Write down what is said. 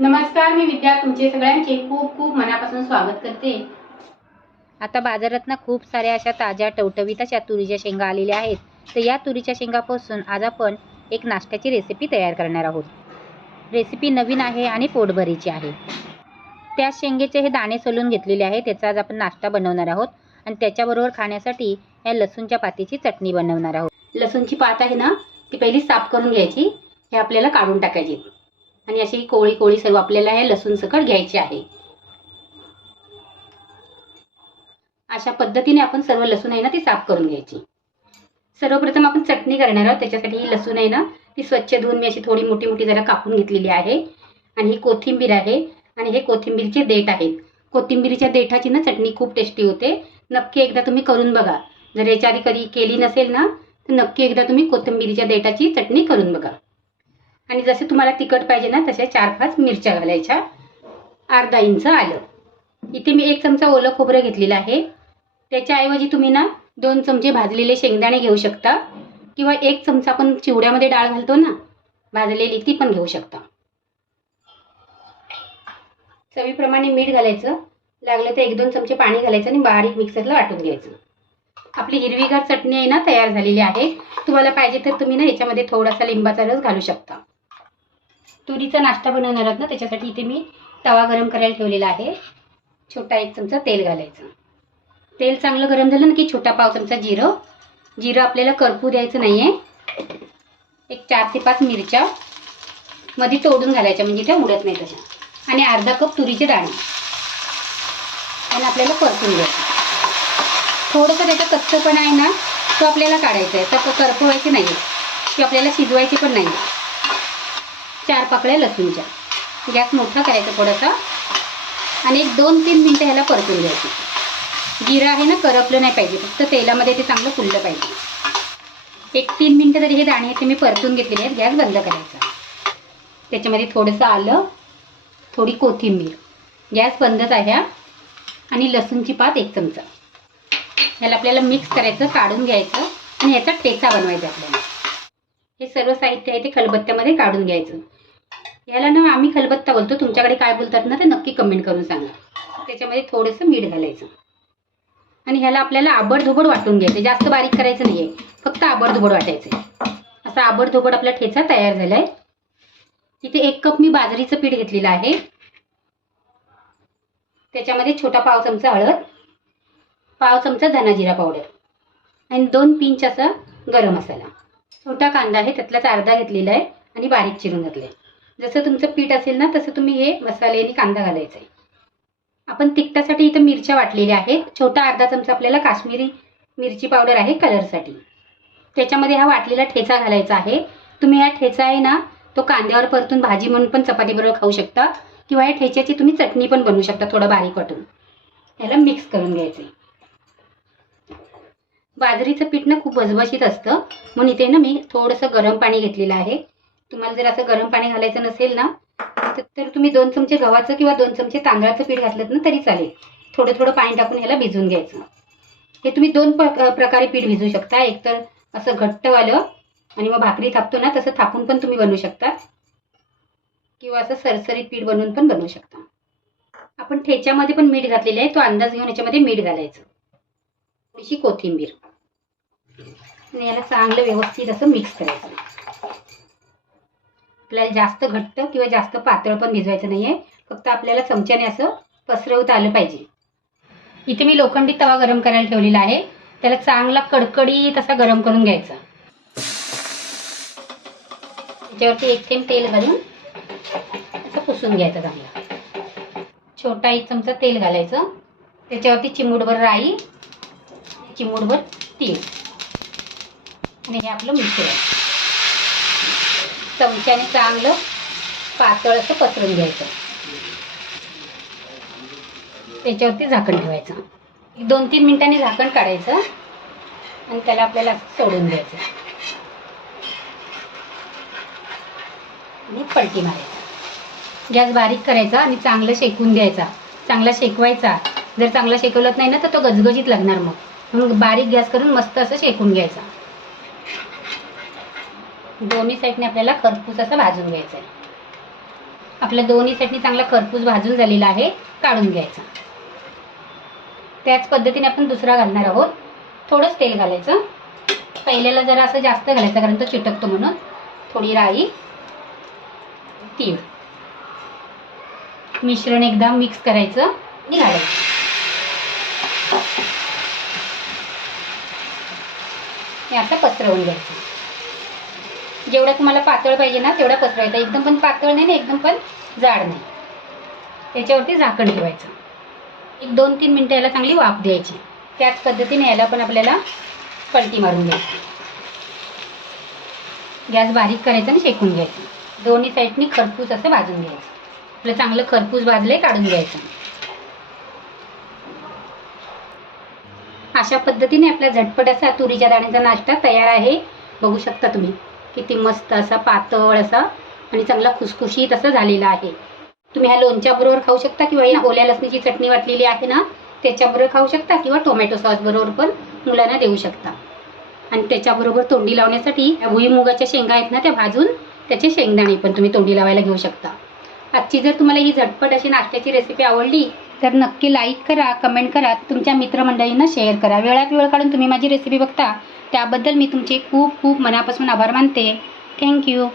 नमस्कार मी विद्या तुमचे सगळ्यांचे खूप खूप मनापासून स्वागत करते. आता बाजारात ना खूप साऱ्या अशा ताज्या टवटवीत अशा तुरीच्या शेंगा आलेल्या आहेत. तर या तुरीच्या शेंगापासून आज आपण एक नाश्त्याची रेसिपी तयार करणार आहोत. रेसिपी नवीन आहे आणि पोटभरीची आहे. त्या शेंगेचे हे दाणे सोलून घेतलेले आहे त्याचा आज आपण नाश्ता बनवणार आहोत. आणि त्याच्याबरोबर खाण्यासाठी या लसूणच्या पातीची चटणी बनवणार आहोत. लसूणची पात आहे ना ती पहिली साफ करून घ्यायची. हे आपल्याला काढून टाकायची. आणि अशी कोळी कोळी सर्व आपल्याला हे लसूण सकट घ्यायची आहे. अशा पद्धतीने आपण सर्व लसूण आहे ना ती साफ करून घ्यायची. सर्वप्रथम आपण चटणी करणार आहोत. त्याच्यासाठी ही लसूण आहे ना ती स्वच्छ धुवून मी अशी थोडी मोठी मोठी जरा कापून घेतलेली आहे. आणि ही कोथिंबीर आहे. आणि हे कोथिंबीरचे देठ आहेत. कोथिंबीरीच्या देठाची ना चटणी खूप टेस्टी होते. नक्की एकदा तुम्ही करून बघा. जर याच्या आधी कधी केली नसेल ना तर नक्की एकदा तुम्ही कोथिंबीरीच्या देठाची चटणी करून बघा. आणि जसे तुम्हाला तिखट पाहिजे ना तसे चार पाच मिरच्या घालायच्या. अर्धा इंच आलं. इथे मी एक चमचा ओलं खोबरं घेतलेलं आहे. त्याच्याऐवजी तुम्ही ना दोन चमचे भाजलेले शेंगदाणे घेऊ शकता. किंवा एक चमचा आपण चिवड्यामध्ये डाळ घालतो ना भाजलेली ती पण घेऊ शकता. चवीप्रमाणे मीठ घालायचं. लागलं तर एक दोन चमचे पाणी घालायचं आणि बारीक मिक्सरला वाटून घ्यायचं. आपली हिरवीगार चटणी आहे ना तयार झालेली आहे. तुम्हाला पाहिजे तर तुम्ही ना याच्यामध्ये थोडासा लिंबाचा रस घालू शकता. तुरीचा नाश्ता बनवणार आहोत ना त्याच्यासाठी इथे मी तवा गरम करायला ठेवलेला आहे. छोटा एक चमचा तेल घालायचं. तेल चांगलं गरम झालं ना की छोटा पाव चमचा जिरं. जिरं आपल्याला करपू द्यायचं नाही आहे एक चार ते पाच मिरच्या मध्ये तोडून घालायच्या म्हणजे त्या उडत नाही तशा. आणि अर्धा कप तुरीचे दाणे आणि आपल्याला परतून घ्यायचं. थोडंसं त्याचा कच्चपणा आहे ना तो आपल्याला काढायचा आहे. तर करपवायचे नाही आहे की आपल्याला शिजवायची पण नाही आहे चार पाकळ्या लसूणच्या. गॅस मोठा करायचा थोडासा. आणि एक दोन तीन मिनटं ह्याला परतून घ्यायची. जिरं आहे ना करपलं नाही पाहिजे. फक्त तेलामध्ये ते चांगलं फुललं पाहिजे. एक तीन मिनटं तरी हे दाणे ते मी परतून घेतलेले आहेत. गॅस बंद करायचा. त्याच्यामध्ये थोडंसं आलं थोडी कोथिंबीर. गॅस बंदच आहे. आणि लसूणची पात एक चमचा. ह्याला आपल्याला मिक्स करायचं काढून घ्यायचं आणि ह्याचा ठेचा बनवायचा आपल्याला. हे सर्व साहित्य आहे ते खलबत्त्यामध्ये काढून घ्यायचं. याला ना आम्ही खलबत्ता बोलतो. तुमच्याकडे काय बोलतात ना ते नक्की कमेंट करून सांगा. त्याच्यामध्ये थोडंसं मीठ घालायचं. आणि ह्याला आपल्याला आबडधोबड वाटून घ्यायचं जास्त बारीक करायचं नाही आहे फक्त आबडधोबड वाटायचं असा आबडधोबड आपला ठेचा तयार झाला आहे तिथे एक कप मी बाजरीचं पीठ घेतलेलं आहे. त्याच्यामध्ये छोटा पाव चमचा हळद पाव चमचा धनाजिरा पावडर आणि दोन पिंच असा गरम मसाला. छोटा कांदा आहे त्यातलाच अर्धा घेतलेला आहे आणि बारीक चिरून घातलं आहे जसं तुमचं पीठ असेल ना तसं तुम्ही हे मसाले आणि कांदा घालायचा आहे आपण तिखटासाठी इथं मिरच्या वाटलेल्या आहेत. छोटा अर्धा चमचा आपल्याला काश्मीरी मिरची पावडर आहे कलरसाठी. त्याच्यामध्ये हा वाटलेला ठेचा घालायचा आहे. तुम्ही हा ठेचा आहे ना तो कांद्यावर परतून भाजी म्हणून पण चपातीबरोबर खाऊ शकता किंवा या ठेच्याची तुम्ही चटणी पण बनवू शकता थोडं बारीक वाटून. याला मिक्स करून घ्यायचं बाजरीचं पीठ ना खूप भसभशीत असतं. म्हणून इथे ना मी थोडंसं गरम पाणी घेतलेलं आहे. तुम्हाला जर असं गरम पाणी घालायचं नसेल ना तर तर तुम्ही दोन चमचे गव्हाचं किंवा दोन चमचे तांदळाचं पीठ घातलं ना तरी चालेल. थोडं थोडं पाणी टाकून ह्याला भिजवून घ्यायचं. हे तुम्ही दोन प्रकारे पीठ भिजवू शकता. एक तर असं घट्टवालं आणि मग भाकरी थापतो ना तसं थापून पण तुम्ही बनवू शकता. किंवा असं सरसरीत पीठ बनवून पण बनवू शकता. आपण ठेच्यामध्ये पण मीठ घातलेलं आहे. तो अंदाज घेऊन याच्यामध्ये मीठ घालायचं. थोडीशी कोथिंबीर. आणि याला चांगलं व्यवस्थित असं मिक्स करायचं. आपल्याला जास्त घट्ट किंवा जास्त पातळ पण भिजवायचं नाही आहे फक्त आपल्याला चमच्याने असं पसरवता आलं पाहिजे. इथे मी लोखंडी तवा गरम करायला ठेवलेला आहे. त्याला चांगला कडकडीत असा गरम करून घ्यायचा. त्याच्यावरती एक थेंब तेल घालून असं पुसून घ्यायचं चांगला. छोटा एक चमचा तेल घालायचं. त्याच्यावरती चिमूटभर राई चिमूटभर तीळ. आणि हे आपलं मिश्रण. चमच्याने चांगलं पातळ असं पसरून घ्यायचं. त्याच्यावरती झाकण ठेवायचं. एक दोन तीन मिनिटांनी झाकण काढायचं आणि त्याला आपल्याला सोडून द्यायचं. आणि पलटी मारायचा. गॅस बारीक करायचा आणि चांगलं शेकून घ्यायचा. चांगला शेकवायचा. जर चांगला शेकवलत नाही ना तर तो गजगजीत लागणार मग. म्हणून बारीक गॅस करून मस्त असं शेकून घ्यायचा. दोन्ही साईडने आपल्याला खरपूस असं भाजून घ्यायचं आहे. आपल्या दोन्ही साईडने चांगला खरपूस भाजून झालेला आहे काढून घ्यायचा. त्याच पद्धतीने आपण दुसरा घालणार आहोत. थोडंच तेल घालायचं. पहिल्याला जरा असं जास्त घालायचं कारण तो चिटकतो म्हणून. थोडी राई तीळ. मिश्रण एकदा मिक्स करायचं आणि घालायचं हे आता पसरवून घ्यायचं. जेवढं तुम्हाला पातळ पाहिजे ना तेवढा पसरवायचा. एकदम पण पातळ नाही आणि एकदम पण जाड नाही. त्याच्यावरती झाकण ठेवायचं. एक दोन तीन मिनटं याला चांगली वाफ द्यायची. त्याच पद्धतीने याला पण आपल्याला पलटी मारून घ्यायची. गॅस बारीक करायचा आणि शेकून घ्यायचं. दोन्ही साईडनी खरपूस असं भाजून घ्यायचं. आपलं चांगलं खरपूस भाजलंय काढून घ्यायचं. अशा पद्धतीने आपला झटपट असा तुरीच्या दाण्याचा नाश्ता तयार आहे. बघू शकता तुम्ही. किती मस्त असा पातळ असा आणि चांगला खुसखुशीत असा झालेला आहे. तुम्ही ह्या लोणच्या बरोबर खाऊ शकता किंवा ओल्या लसणीची चटणी वाटलेली आहे ना त्याच्याबरोबर खाऊ शकता किंवा टोमॅटो सॉस बरोबर पण मुलांना देऊ शकता. आणि त्याच्याबरोबर तोंडी लावण्यासाठी या भुईमुगाच्या शेंगा आहेत ना त्या भाजून त्याचे शेंगदाणे पण तुम्ही तोंडी लावायला घेऊ शकता. आजची जर तुम्हाला ही झटपट अशी नाश्त्याची रेसिपी आवडली तर नक्की लाईक करा कमेंट करा तुमच्या मित्रमंडळींना शेअर करा. वेळात वेळ काढून तुम्ही माझी रेसिपी बघता त्याबद्दल मी तुमचे खूप खूप मनापासून आभार मानते. थँक्यू